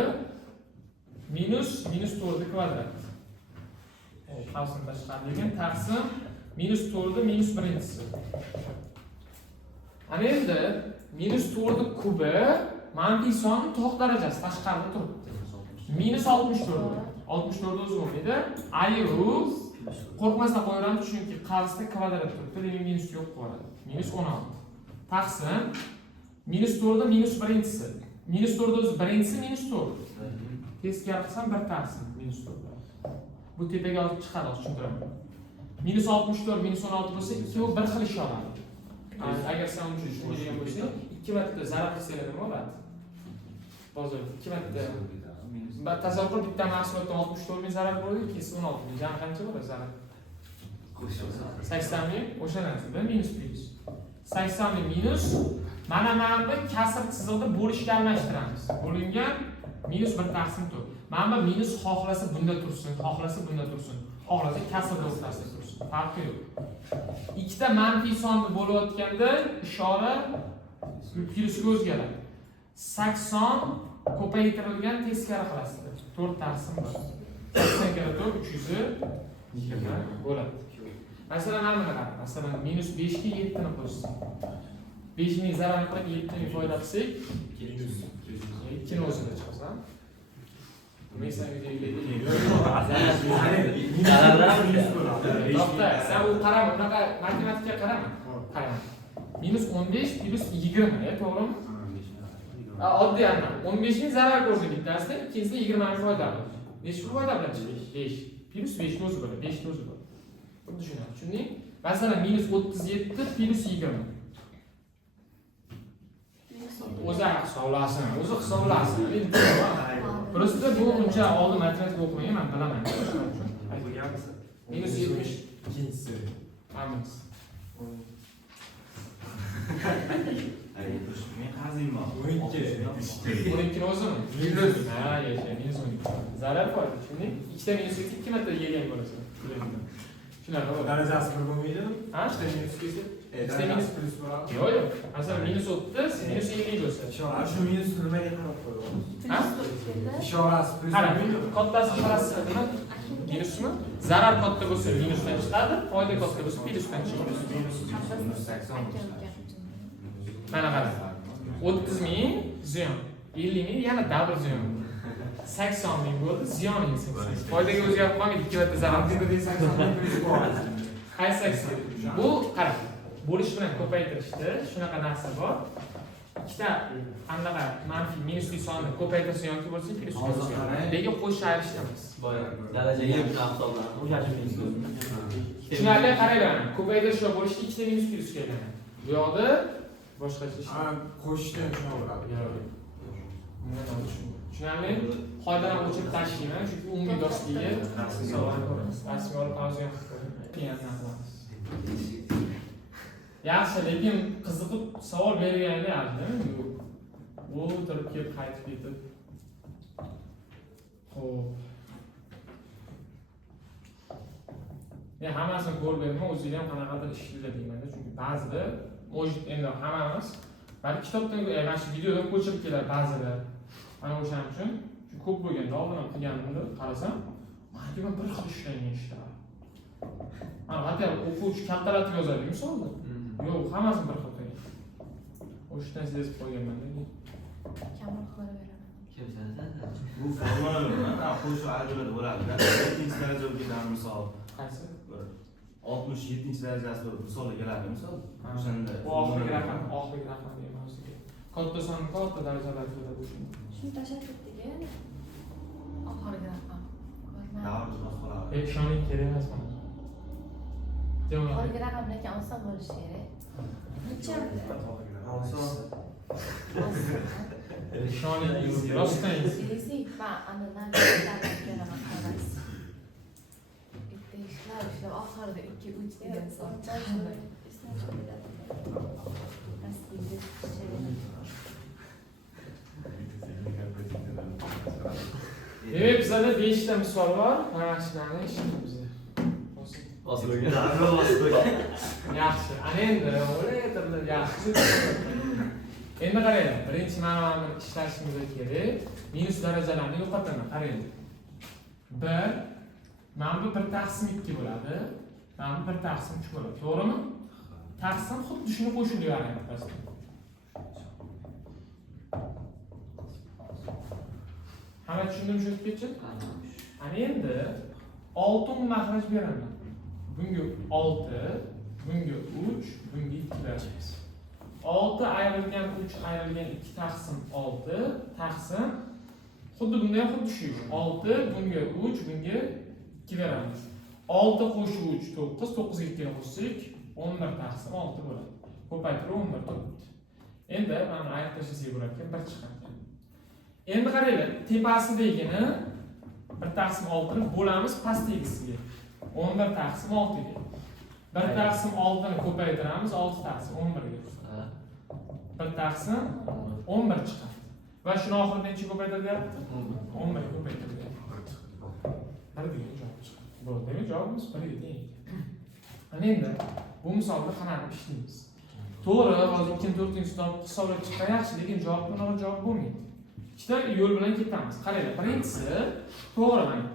-4 ni kvadrat. Qavsini tashqariga taqsim -4 ni -birinchisi. Ana endi -4 ni kubi manfiy son to'q darajasi tashqarida turibdi. -64. 64 o'zi bo'lmaydi. Ayru qo'rqmasdan qo'yaveramiz chunki qavsda kvadrat turibdi, demak minus yo'q bo'ladi. -16. Taqsim -4 ni -birinchisi. -4 o'zi birinchisi -4. Teskari qilsam bir taqsim -4. Bu tepaga olib chiqadi, tushuntiraman. -64 -16 bo'lsa, ikkovi bir xil ish oladi. Agar sen uni tushunadigan bo'lsang, ikki marta zarb qilsanglar nima bo'ladi? Hozir ikki marta tasavvur qil, bitta mahsulotdan 64 ming zarar bo'ladi, ikkinchisi 16 ming. Jami qancha bo'ladi zarar? 80 ming. O'sha narsada minus plus. 80 ming minus mana bu kasr chiziqda bo'lishga almashtiramiz. Bo'lingan Minus 1 taqsim 4. Mana bu minus xohlasa bunda tursin, xohlasa bunda tursin. Xohlasa kasrda o'rtasida tursin. Farqi yo'q. Ikkita manfiy sonni bo'layotganda ishora plyusga o'zgaradi. 80 ko'paytirilgan teskari qilasizlar. 4 taqsim 1. 80 ga 4 320 bo'ladi. Masalan, mana buni qarang. Masalan, minus 5 ga 7 ni qo'shsak. 5 ning zararni qilib 7 ni foyda qilsak, 2 ni o'zida chiqsa. To'xta, sen u qarama, unaqa matematikaga qarama. Qarama. Minus 15 plus 20, to'g'rimi? Oddiy ana. 15 ning zarar ko'rdi bittasida, ikkinchisida 20 ning foyda. Nechta foyda bilan chiqdi? 5. Plus 5 ni o'zi bo'ladi, 5 ni o'zi bo'ladi. Xuddi shunday. Tushunding? Masalan, minus 37 plus 20. O'zi hisoblasin, o'zi hisoblasin. Prosta bu uncha oldin matematika o'qimagan, men bilaman. Minus 70 ikkinchisi. Amiz. Men qaziyman. 12 ni o'zimi? Minus. Ha, yasha, minus 12. Zarar foyda, tushunding? Ikkita minus 2 marta yegan bo'lasan. Shunaqa bo'ladi. Darajasi bir bo'lmaydimi? Ha? Ikkita minus kelsa, Ikkita minus plus bo'ladi. Yo'q, yo'q. Masalan, minus 30, minus 50 bo'lsa. Shu minus nimaga qarab qo'yamiz? Ha? Ishorasi plus Qarang, bo'lmaydimi? kattasini qarasizlar, nima? Minusmi? Zarar katta bo'lsa minusdan chiqadi, foyda katta bo'lsa plyusdan chiqadi. Minus 80. Mana qarang. 30 ming ziyon, 50 ming yana double ziyon. 80 ming bo'ldi, ziyon 80. Foydaga o'zgarib qolmaydi, ikki marta zarar. Qaysi 80? Bu qarang. Bo'lish bilan ko'paytirishda shunaqa narsa bor. Ikkita anaqa manfiy minusli sonni ko'paytirsa yoki bo'lsa plyus o'zgaradi. Lekin qo'shib ayrishdamiz. Darajaga ham hisoblanadi. O'sha minus. Tushunarli, qaranglar. Ko'paytirish va bo'lishda ikkita minus plyusga aylanadi. Bu yoqda boshqacha ish. Qo'shishdan shuna bo'ladi. Tushunarli? Qoidadan o'chirib tashlayman, chunki umumiy dosligi rasmiy olib qolgan qilamiz. Yaxshi, lekin qiziqib savol berganda yaxshi-da. U o'tirib kelib qaytib ketib. Xo'p. Men hammasini ko'rib berman, o'zingiz ham qanaqadir ishlaydi deymanda, chunki ba'zida может endi hammamiz balki kitobdan, mana shu videodan ko'chirib keladi ba'zida. Mana o'shaning uchun ko'p bo'lganda oldin ham qilganimda qarasam, menga bir xil ishlangan ishlar. Mana hatto o'quvchi kattalatib yozadi, misolda. Yo'q, hammasini bir xil qilgan. O'shdan sezib qo'yganman-da. Kamroq ko'raveraman. Bu formulalar qo'shiq ajrada bo'ladi-da. 7-daraja bo'lgan misol. Qaysi? 67-darajasi misol keladi, misol. O'shanda Oxirgi raqam deyman o'ziga. Katta son, katta darajalar bo'ladi o'shanda. Shuni tashlab ketdik-a. Oxirgi raqam. davr qoladi. Ishoning kerak emas mana. Oxirgi raqam lekin oson bo'lishi kerak. Necha? Ishoning rostdan. Bilesik, ben anadan beraman xolos. Bitta ishlab oxirida 2-3 degan so'rashdi. Demek bizada 5 ta misol bor. Mana shularni ishlaymiz. Yaxshi. Ana endi o'ylaytirdi, yaxshi. Endi qaranglar, birinchi ma'noni ishlashimiz kerak. Minus darajalarni yo'qotaman, qarang. 1 mana bu 1 taqsim 2 bo'ladi. Mana bu 1 taqsim 3 bo'ladi. To'g'rimi? Taqsim xuddi shuni qo'shib beryapmiz. Hamma tushundimi shu ketchi? Ana endi 6 mahraj beraman. Bunga 6, bunga 3, bunga 2 beramiz. 6 ayrilgan 3 ayrilgan 2 taqsim 6 taqsim xuddi bunda ham xuddi shu. 6 bunga 3 bunga 2 beramiz. 6 qo'shib 3 9, 9 ga 2 qo'shsak 11 taqsim 6 bo'ladi. Ko'paytirib 11 topdi. Endi mana aytib tashlasak bo'lar ekan, 1 chiqadi. Endi qaranglar, tepasidagini 1 taqsim 6 ni bo'lamiz pastdagisiga. 11 taqsim 6 ga. 1 taqsim 6 ni ko'paytiramiz 6 taqsim 11 ga. 1 taqsim 11 chiqadi. Va shuni oxirida necha ko'paytirilyapti? 10 ga ko'paytirilyapti. Bir degan javob chiqadi. Bo'ldimi? Javobimiz 1 ga teng. Ana endi bu misolda qanaqa ishlaymiz? To'g'ri, hozir 2-4-ni hisoblab chiqqan yaxshi, lekin javob bunaqa javob bo'lmaydi. Ikkita yo'l bilan ketamiz. Qaranglar, birinchisi to'g'ri, mana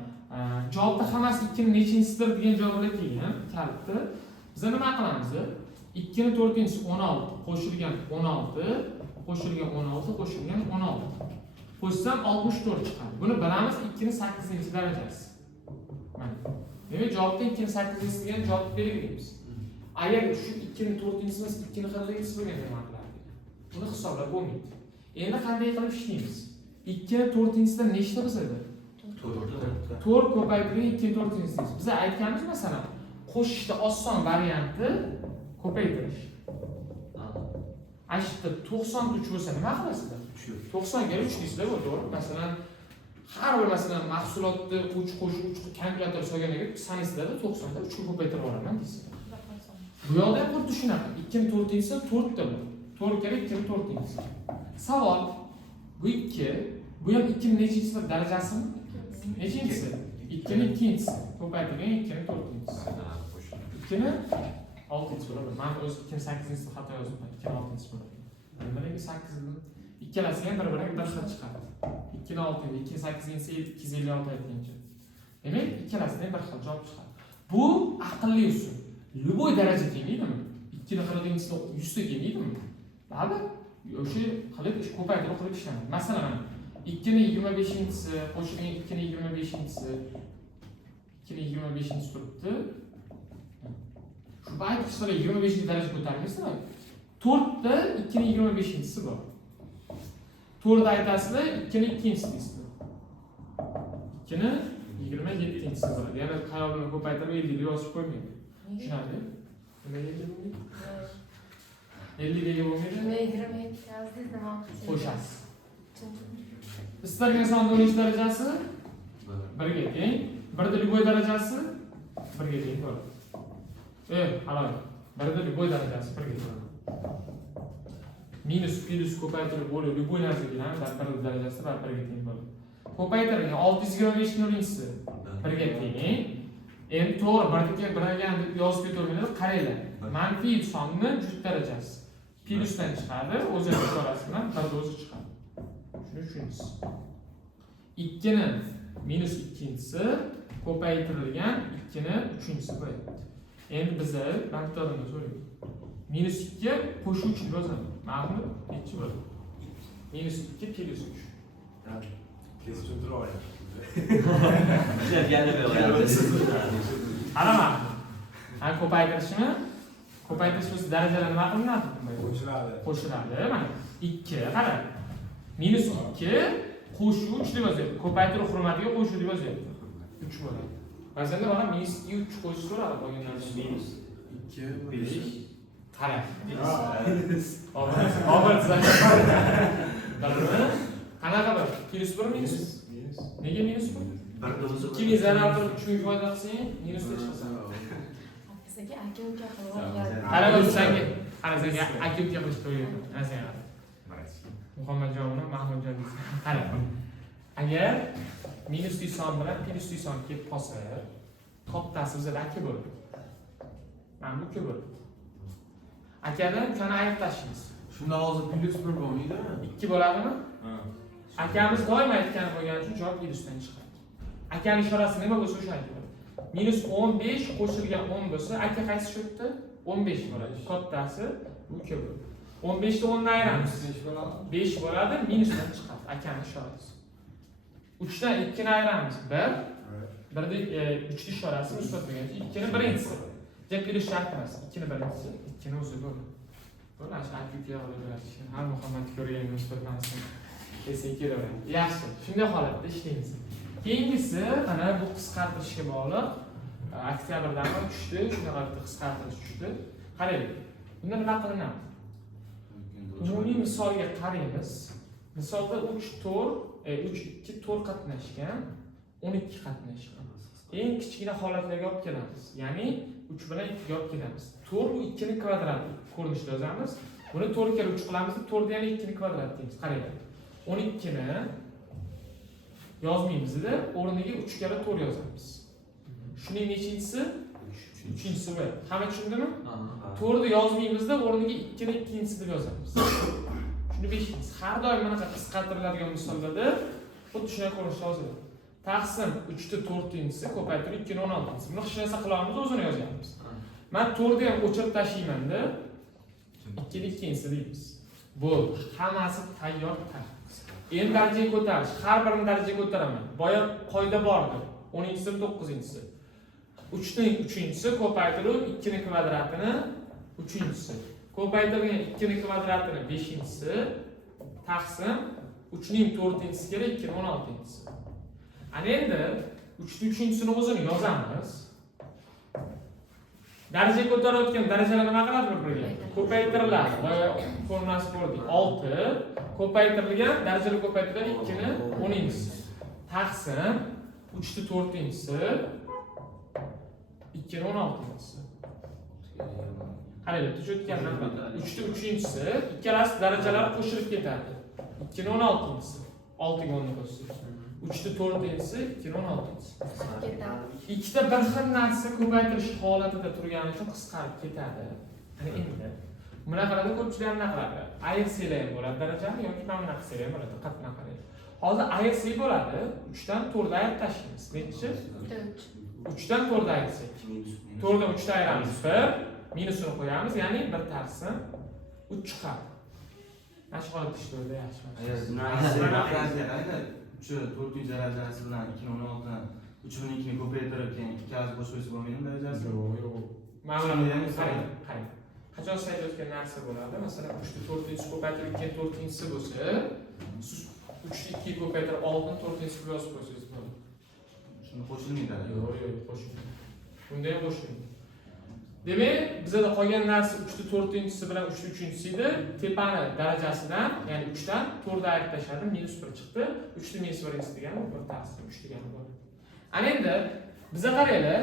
javobda hammasi 2 ni nechinchisidir degan javob bilan kelgan kalitda. Biz nima qilamiz? 2 ni 4-inchisi 16 qo'shilgan 16 qo'shilgan 16 qo'shilgan 16. Qo'shsam 64 chiqadi. Buni bilamiz 2 ni 8-inchi darajasi. Mana. Demak, javobda 2 ni 8-inchisi degan javobni belgilaymiz. Agar shu 2 ni 4-inchisi 2 ni 40-inchisi bo'lgan nima qiladi? Buni hisoblab bo'lmaydi. Endi qanday qilib ishlaymiz? 2 ni 4-inchisidan nechta bo'ladi? 4 ko'paytirgan 2 ni 4-inchisi. Biz aytganmiz masalan, qo'shishda oson varianti ko'paytirish. Ashta 93 bo'lsa nima qilasizlar? 90 ga 3 deysizlar, to'g'ri? Masalan, har bir masalan mahsulotni 3 qo'shib 3 kalkulyator solganiga sanaysizlar, 90 da 3 ga ko'paytirib olaman deysizlar. Bu yoqda ham xuddi shunaqa. 2 ni 4-inchisi 4 ta bor. 4 kere 2 ni 4-inchisi. Savol: bu 2, bu ham 2 ni nechinchisi darajasimi? Nechinchisi? 2 ni 2-inchisi. Ko'paytirgan 2 ni 4-inchisi. 2 ni 6-inchisi bo'ladi. Men o'z 2 ni 8-inchisi xato yozibman. 2 ni 6-inchisi bo'ladi. Biriga 8 ni ikkalasi ham bir-biriga bir xil chiqadi. 2 ni 6, 2 ni 8-inchisi 256 aytgancha. Demak, ikkalasidan bir xil javob chiqadi. Bu aqlli usul. Любой daraja kelmaydimi? 2 ni 40-inchisi 100 ta kelmaydimi? Baribir o'sha qilib ish ko'paytirib qilib ishlanadi. Masalan, 2 ni 25-inchisi qo'shilgan 2 ni 25-inchisi 2 ni 25-inchisi turibdi. Shu payt hisob 25-daraja ko'tarmaysizlar. 4 da 2 ni 25-inchisi bor. 4 da aytasizlar, 2 ni 2-inchisi deysizlar. 2 ni 27-inchisi bor. Ya'ni qayerni ko'paytirib 50 ga yozib qo'ymaydi. Tushunarli? Nima deyapman? 50 ga bo'lmaydi. Qo'shasiz. Istalgan sonning 10 darajasi 1 ga teng. 1 da любой darajasi 1 ga teng bo'ladi. Halol. 1 da любой darajasi 1 ga teng. Minus plus ko'paytirib bo'lib, любой narsa bilan 1 darajasi 1 ga teng bo'ladi. Ko'paytirilgan 625-inchisi 1 ga teng. Endi to'g'ri, 1 ga deb yozib ketavermaydi, qaranglar. Manfiy sonni juft darajasi. Plusdan chiqadi, o'zining ishorasi bilan 1 o'zi chiqadi. Shuni tushunasiz. 2 ni minus 2-inchisi ko'paytirilgan 2 ni 3-inchisi bo'lyapti. Endi biz banklardan so'raymiz. Minus 2 qo'shuvchi yozamiz. Ma'lummi? Nechi bo'ladi? Minus 2 plus 3. Kesib tushuntirib oling. Qarama. Ana ko'paytirishmi? Ko'paytirish bo'lsa darajalar nima qilinadi? Qo'shiladi. Mana 2 qara. Minus 2 qo'shuvchi deb yozadi. Ko'paytiruv hurmatiga qo'shuv deb yozadi. 3 bo'ladi. Masalan, mana minus 3 qo'shish so'radi bo'lgandan minus 2 5 qara. Qanaqa bir? Plus 1 minus? Nega minus 1? 2 ni zarar qilib 3 ni foyda qilsang, minusga chiqasan. Bizga aka-uka qilib Qara bo'lsangi, qarasangi aka-uka qilish to'yib, nasan. Muhammadjon, Mahmudjon deysiz. Qara. Agar minus son bilan plus son kelib qolsa, kattasi bizda aka bo'ladi. Mana bu ko'p bo'ladi. Akadan kana ayib tashlaymiz. Shunda hozir plus 1 bo'lmaydimi? 2 bo'ladimi? Akamiz doim aytgan bo'lgani uchun javob plusdan chiqadi. Akaning ishorasi nima bo'lsa o'sha aytadi. Minus 15 qo'shilgan 10 bo'lsa, aka qaysi shotda? 15 bo'ladi. Kattasi bu ko'p bo'ladi. 15 ni 10 dan ayiramiz. 5 bo'ladi, minusdan chiqadi akaning ishorasi. 3 dan 2 ni ayiramiz. 1 da 3 ni ishorasi musbat bo'lgancha 2 ni birinchisi. Deb berish shart emas. 2 ni birinchisi, 2 ni o'zi bo'ladi. Bo'ladi, aka-uka qilib har Muhammad ko'rgan musbatmasini esa kelaveradi. Yaxshi. Shunday holatda ishlaymiz. Keyingisi mana bu qisqartirishga bog'liq. Oktyabrdan tushdi, shunday holatda qisqartirish tushdi. Qarang. Bunda nima qilinadi? Umumiy misolga qaraymiz. Misolda 3 2 to'r qatnashgan, 12 qatnashgan. Eng kichkina holatlarga olib kelamiz. Ya'ni 3 bilan 2 ga olib kelamiz. To'r bu 2 ni kvadrati ko'rinishda yozamiz. Buni 4 kere 3 qilamiz, 4 da yana 2 ni kvadrat deymiz. Qaranglar. 12 ni yozmaymiz-da, o'rniga 3 kere 4 yozamiz. Shuning nechinchisi? 3-inchisi bu. Hamma tushundimi? 4ni yozmaymiz-da, o'rniga 2 ni ikkinchisi deb yozamiz. Shuni 5-inchisi. Har doim bunaqa qisqartiriladigan misollarda xuddi shunday ko'rinishda yoziladi. Taqsim 3 ni 4-inchisi ko'paytirib 2 ni 16-inchisi. Buni hech narsa qilamiz, o'zini yozyapmiz. Men 4ni ham o'chirib tashlayman-da. 2 ni ikkinchisi deymiz. Bu hammasi tayyor tartib. Endi darajaga ko'tarish, har birini darajaga ko'taraman. Boya qoida bor edi. 10-inchisi, 9-inchisi. 3 ning 3-inchisi ko'paytirib 2 ning kvadratini 3-inchisi. Ko'paytirilgan 2 ning kvadratini 5-inchisi taqsim 3 ning 4-inchisiga 2 ning 16-inchisi. Ana endi 3 ning 3-inchisini o'zini yozamiz. Darajaga ko'tarayotgan darajalar nima qiladi bir-biriga? Ko'paytiriladi. Boya formulasi ko'rdik. 6 ko'paytirilgan darajalar ko'paytirilgan 2 ning 10-inchisi. Taqsim 3 ning 4-inchisi 2 ning 16-inchisi. Qaranglar, tushungan narsa. 3 ning 3-inchisi ikkalasi darajalari qo'shilib ketadi. 2 ning 16-inchisi. 6 ga 10 ni qo'shsak. 3 ning 4-inchisi 2 ning 16-inchisi. Ikkita bir xil narsa ko'paytirish holatida turgani uchun qisqarib ketadi. Ana endi bunaqalarda ko'pchilik nima qiladi? Ayirsalar ham bo'ladi darajani yoki mana qilsalar ham bo'ladi. Diqqat qarang. Hozir ayirsak bo'ladi. 3 dan 4 ayirib tashlaymiz. Nechi? 3 dan 4 ayirsak. 4 dan 3 dan ayiramiz. 1 minusini qo'yamiz, ya'ni 1 taqsim 3 chiqadi. Mana shu holatda ishlaydi yaxshi. Shu 4-inchi darajasi bilan 2 ning 16 ni 3 ning 2 ni ko'paytirib keyin ikkasi qo'shib qo'ysa bo'lmaydimi darajasi? Yo'q. Mana buni qarang. Qachon saylayotgan narsa bo'ladi? Masalan, 3 ning 4-inchisi ko'paytirib 2 ning 4-inchisi bo'lsa, siz 3 ning 2 ko'paytirib 6 ning 4-inchisiga yozib qo'ysangiz bo'ladi. Shuni qo'shilmaydi. Yo'q, qo'shilmaydi. Bunda ham qo'shilmaydi. Demak, bizda qolgan narsa 3 ning 4-inchisi bilan 3 ning 3-inchisi edi. Tepani darajasidan, ya'ni 3 dan 4 ga ayirib tashladim, -1 chiqdi. 3 ning -1 degani 1 taqsim 3 degani bo'ladi. Ana endi bizga qaranglar,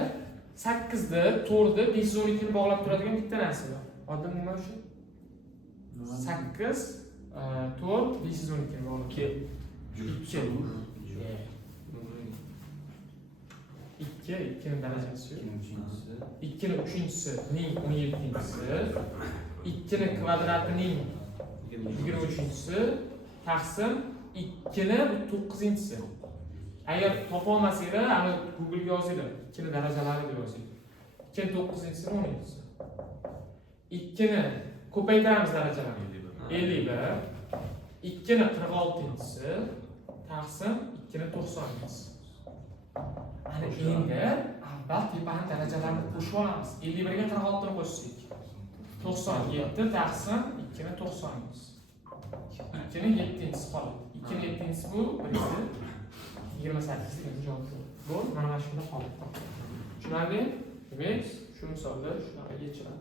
8 ni 4 ni 512 ni bog'lab turadigan bitta narsa bor. Odam nima o'sha? 8 4 512 ni bog'lab. 2 ning darajasi 2 ning 3-inchisi ning 17-inchisi 2 ning kvadratining 23-inchisi taqsim 2 ning 9-inchisi. Agar topa olmasanglar, ana Google ga yozinglar. 2 ning darajalari deb yozinglar. 2 ning 9-inchisi 10-inchisi. 2 ni ko'paytiramiz darajalarni. 51 2 ning 46-inchisi taqsim 2 ning 90-inchisi. Ana endi avval tepani darajalarini qo'shib olamiz. 51 ga 46 ni qo'shsak 97 taqsim 2 ning 90-inchisi. 2 ning 7-inchisi qoladi. 2 ning 7-inchisi bu birinchisi 28 degan javob. Bu mana shunda qoladi. Tushunarli? Demak, shu misolda shunaqa yechiladi.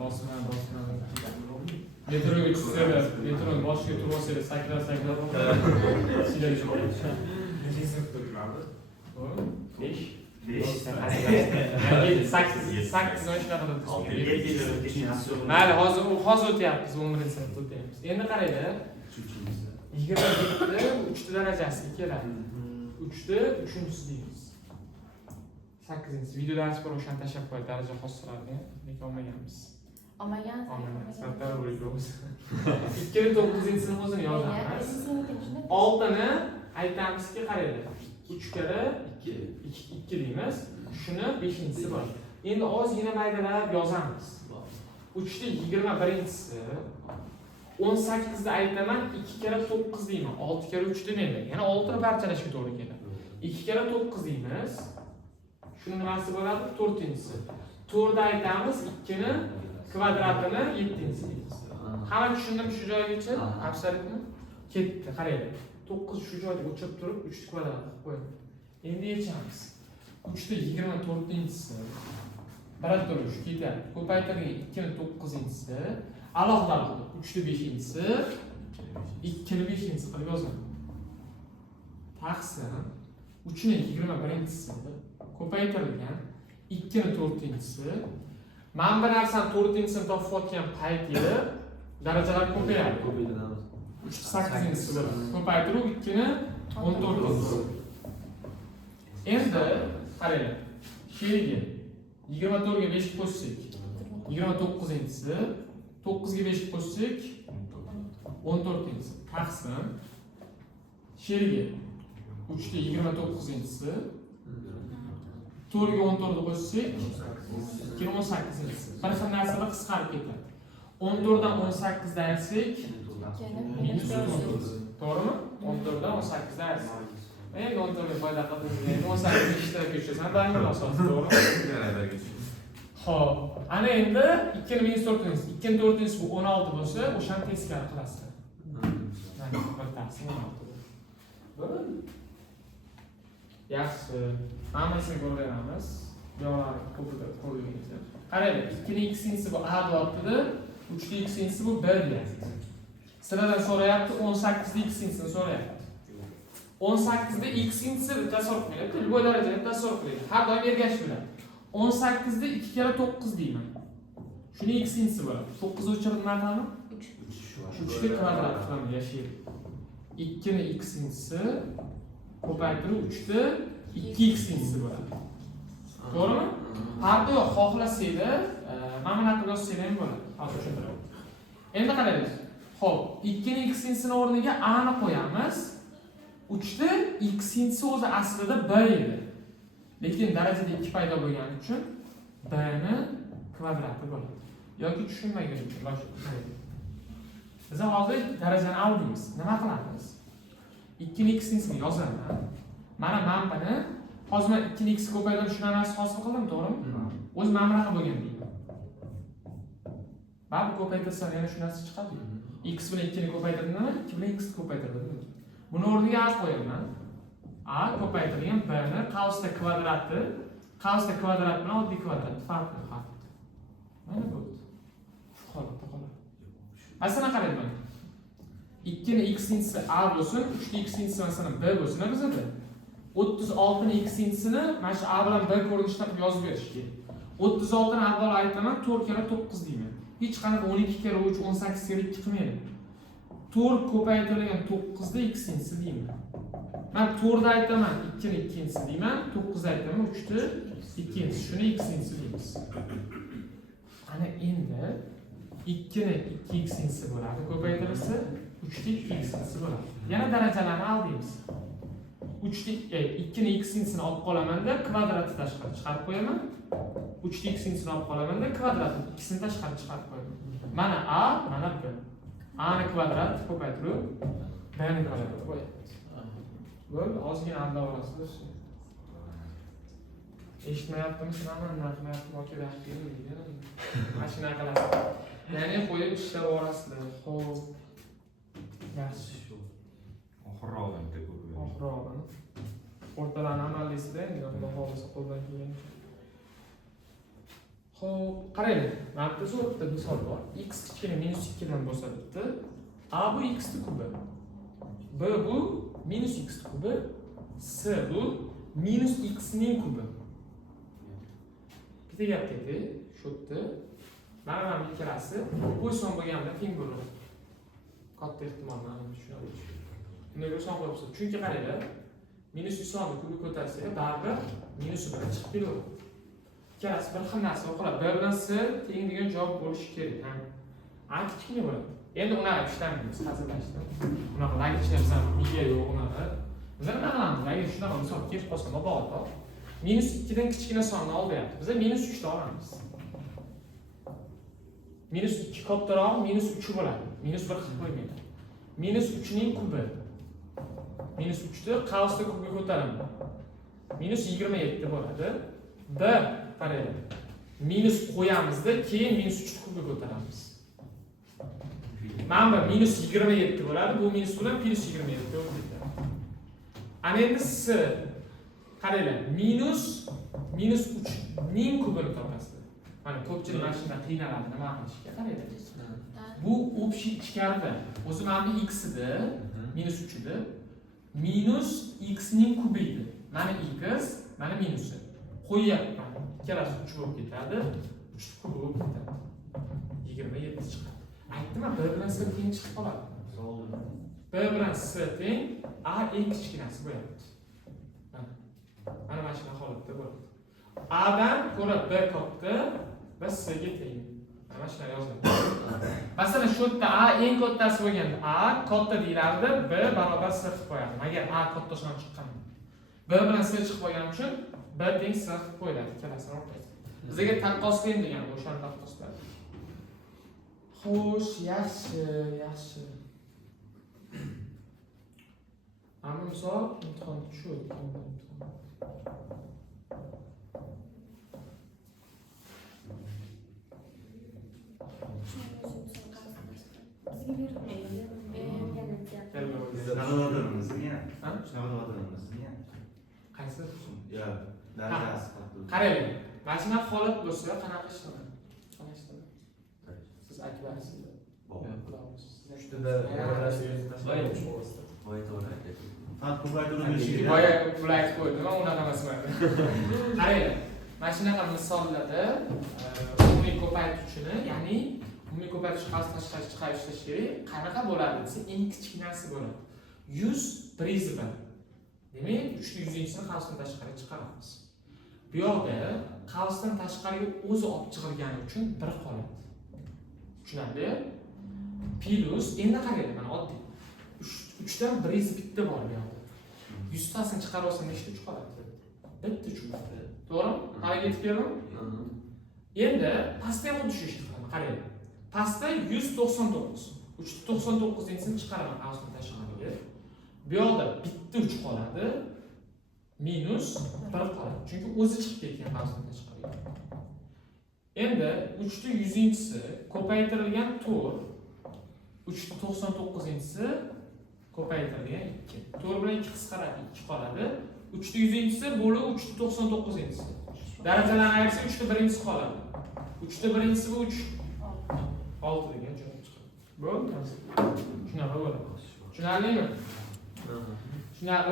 Bosma. Metroga tushsalar, metro boshiga turib olsalar, sakrab sizlar mayli, hozir o'tyapmiz, 11-sinfda o'tyapmiz. Endi qaranglar, 27 3 darajasiga keladi. 3 ni 3-inchisi deymiz. 8-inchisi. Video dars bor, o'shani tashlab qo'yib daraja xossalarni lekin olmaganmiz. Olmagansiz. Sattar bo'lamiz. 2 ning 9-inchisini o'zini yozamiz. 6 ni aytamizki, qaranglar. 3 kere 2 deymiz. Shuni 5-inchisi bor. Endi ozgina maydalab yozamiz. 3 ning 21-inchisi 18 ni aytaman, 2 kere 9 deyman. 6 kere 3 demayman. Yana 6 ni parchalashga to'g'ri keladi. 2 kere 9 deymiz. Shuni nimasi bo'ladi? 4-inchisi. 4 ni aytamiz, 2 ni kvadratini 7-inchisi deymiz. Hamma tushundimi shu joygacha? Absolyutni ketdi. Qaranglar. 9 shu joyda o'chirib turib 3 ni kvadrat qilib qo'ydim. Endi yechamiz. 3 ni 24-inchisi birga turish ketadi. Ko'paytirilgan 2 ni 9-inchisi alohida 3 ni 5-inchisi 2 ni 5-inchisi qilib yozaman. Taqsim 3 ni 21-inchisi ko'paytirilgan 2 ni 4-inchisi Men bir narsani 4-sini topayotgan payti darajalar ko'payadi. 8-si bo'ladi. Ko'paytirib 2ni 14. Endi qaranglar. Sherigi 24 ga 5 qo'shsak 29-si, 9 ga 5 qo'shsak 14-si. Taqsim sherigi 3 ga 29-si, 4 ga 14 qo'shsak 18-si. Bir xil narsalar qisqarib ketadi. 14 dan 18 dan aytsak minus 14. To'g'rimi? 14 dan 18 dan aytsak. Endi 14 ga foyda qilib, 18 ni ishtirok etishsan, ba'zi asosi to'g'rimi? Xo'p, ana endi 2 ni minus 4-ingiz, 2 ni 4-ingiz bu 16 bo'lsa, o'shani teskari qilasizlar. Mana bir taqsim 16. Bo'ldi. Yaxshi. Hammasini ko'ramiz. Yo'qlar ko'pida qo'yinglar. Qarang, 2 ni x-ingiz bu a deyapti-da, 3 ni x-ingiz bu 1 deyapti. Sizlardan so'rayapti, 18 ni x-ingizni so'rayapti. 18 da x-ingizni tasavvur qilyapti. Любой darajani tasavvur qiling. Har doim ergash bo'ladi. 18 da 2 kere 9 deyman. Shuni x-ingizni bo'ladi. 9 o'chirib nima qilamiz? 3 ni kvadrat qilamiz yashaydi. 2 ni x-ingizni ko'paytirib 3 da 2x-ingizni bo'ladi. To'g'rimi? Farqi yo'q, xohlasanglar, mana bunaqa yozsanglar ham bo'ladi. Hozir tushuntiraman. Endi qaraylik. Xo'p, 2 ni x-ingizni o'rniga a ni qo'yamiz. 3 da x-ingizni o'zi aslida b edi. Lekin darajada 2 paydo bo'lgani uchun b ni kvadrati bo'ladi. Yoki tushunmagan uchun biz hozir darajani oldimiz. Nima qilamiz? 2 ni x-ingizni yozaman. Mana buni hozir men 2 ni x ko'paytirib shu narsani hosil qildim, to'g'rimi? O'zi mana bunaqa bo'lgan deyman. Mana bu ko'paytirsam yana shu narsa chiqadi. X bilan 2 ni ko'paytirdim nima? 2 bilan x ko'paytirdim. Buni o'rniga a qo'yaman. A ko'paytirilgan b ni qavsda kvadrati bilan oddiy kvadrat farqi qiladi. Mana bu. Shu holatda qoladi. Masalan qarang mana. 2 ni x-ingizni a bo'lsin, 3 ni x-ingizni masalan b bo'lsin bizda. 36 ni x-ingisini mana shu a bilan b ko'rinishda qilib yozib berish kerak. 36 ni avval aytaman, 4 kere 9 deyman. Hech qanaqa 12 kere 3 18 kere 2 qilmaydi. 4 ko'paytirilgan 9 da x-ingisi deyman. Men 4 da aytaman, 2 ni 2-ingisi deyman, 9 da aytaman, 3 da 2-ingisi. Shuni x-ingisi deymiz. Ana endi 2 ni 2x-ingisi bo'ladi. Ko'paytirilsa 3 ni 2x-ingisi bo'ladi. Yana darajalarni oldimiz. 2 ni x-ingisini olib qolamanda kvadratni tashqari chiqarib qo'yaman. 3 ni x-ingisini olib qolamanda kvadratni ikkisini tashqari chiqarib qo'yaman. Mana a, mana b. A ni kvadrat ko'paytirib b ni kvadrat qo'yapti. Bo'ldi, ozgina aldab olasiz. Eshitmayaptimi, sizlarni narxlayapti, yoki deydi. Mashina qilasiz. Ya'ni qo'yib ishlab olasizlar. Xo'p. Yaxshi. Oxirroqdan ko'rib. Oxirroqdan. O'rtalarni amallaysizda, endi xudo xolisa qo'ldan kelgan. Xo'p, qarang. Mana bu so'rda misol bor. X kichkina -2 dan bo'lsa bitta, a bu x ni kubi. B bu -x kubi, c bu -x ning kubi. Bitta gap ketdi, shu yerda. Mana bu ikkalasi qo'yson bo'lganda teng bo'ladi. Katta ehtimol bilan tushunamiz. Nega son qo'yibsiz? Chunki qaranglar, minus sonni kubi ko'tarsak, baribir minus bilan chiqib kelaveradi. Ikkalasi bir xil narsa o'qiladi. B bilan c teng degan javob bo'lishi kerak. A kichkina bo'ladi. Endi unaqa ishlamaymiz, hazillashdim. Unaqa lagichlar bizdan miya yo'q unaqa. Biz nima qilamiz? Agar shunaqa misol kelib qolsa, mabodo -2 dan kichkina sonni olyapti. Biz -3 ta olamiz. -2 kattaroq -3 bo'ladi. -1 qilib qo'ymaydi. -3 ning kubi. -3 ni qavsda kubga ko'taraman. -27 bo'ladi. B qarang. Minus qo'yamizda, keyin -3 kubga ko'taramiz. Mana bu -27 bo'ladi. Bu minus bilan +27 o'tadi. Ana endi c qaranglar, -3 ning kubini topasizlar. Mana ko'pchilik mana shunday qiynaladi, nima qilishga qaranglar. Bu общий ichkarida. O'zi mana bu x edi, -3 edi. -x ning kubi edi. Mana x, mana minusi. Qo'yyapman. Ikkalasi 3 bo'lib ketadi. 3 ko'p bo'lib ketadi. 27 chiqadi. Aytdim-a, b bilan s teng chiqib qoladi. B bilan s teng a eng kichkinasi bo'lyapti. Mana mashina holatda bo'ladi. A dan ko'ra b katta va s ga teng. Mana shunday yoziladi. Masalan, shu yerda a eng kattasi bo'lganda a katta deyilardi, b barobar s qilib qo'yadi. Agar a kattasidan chiqqanda. B bilan s chiqib qolgani uchun b teng s qilib qo'yiladi. Ikkalasini o'rtasida. Bizga taqqoslayim degan o'shani taqqoslar. Xo'sh, yaxshi. Ammo misol imtihon shu Shunaqa o'tiramiz-ya. Shunaqa o'tiramiz-ya. qaysi? Yo'q, darajasi qattiq. Qarang, mana shunaqa holat bo'lsa, qanaqa ishlaydi? Qanaqa ishlaydi? Siz aytasiz. Faqat ko'paytirib Boya bular aytib qo'ydim, unaqa emas mana. Qarang, mana shunaqa misollarda umumiy ko'paytiruvchini, ya'ni umumiy ko'paytirish xavfini tashqari chiqarish kerak. Qanaqa bo'ladi desa, eng kichkinasi bo'ladi. 100 prizi bor. Demak, 300-sini xavfini tashqariga chiqaramiz. Bu yoqda xavfdan tashqariga o'zi olib chiqilgani uchun bir qoladi. Tushunarli? Plus endi qarang, mana oddiy. 3 dan 1 bitta bor bu yoqda. 100 tasini chiqarib olsam nechta uch qoladi? Bitta uch qoladi. To'g'rimi? Hali yetib keldim? Endi pastga ham xuddi shu ishni qilaman. Qarang. Pastda 199. 399-sini chiqaraman xavfdan tashqariga. Bu yoqda bitta uch qoladi. Minus 1 qoladi. Chunki o'zi chiqib ketgan xavfdan tashqariga. Endi 3/100-si ko'paytirilgan 4, 3/99-si ko'paytirilgan 2. 4 bilan 2 qisqaradi, 2 qoladi. 3/100-si bo'lib 3/99-si. Darajalarni ayirsak 3/1-si qoladi. 3/1-si bu 3. 6 degan javob chiqadi. Bo'ldi? Shunaqa bo'ladi. Tushunarlimi? Shunaqa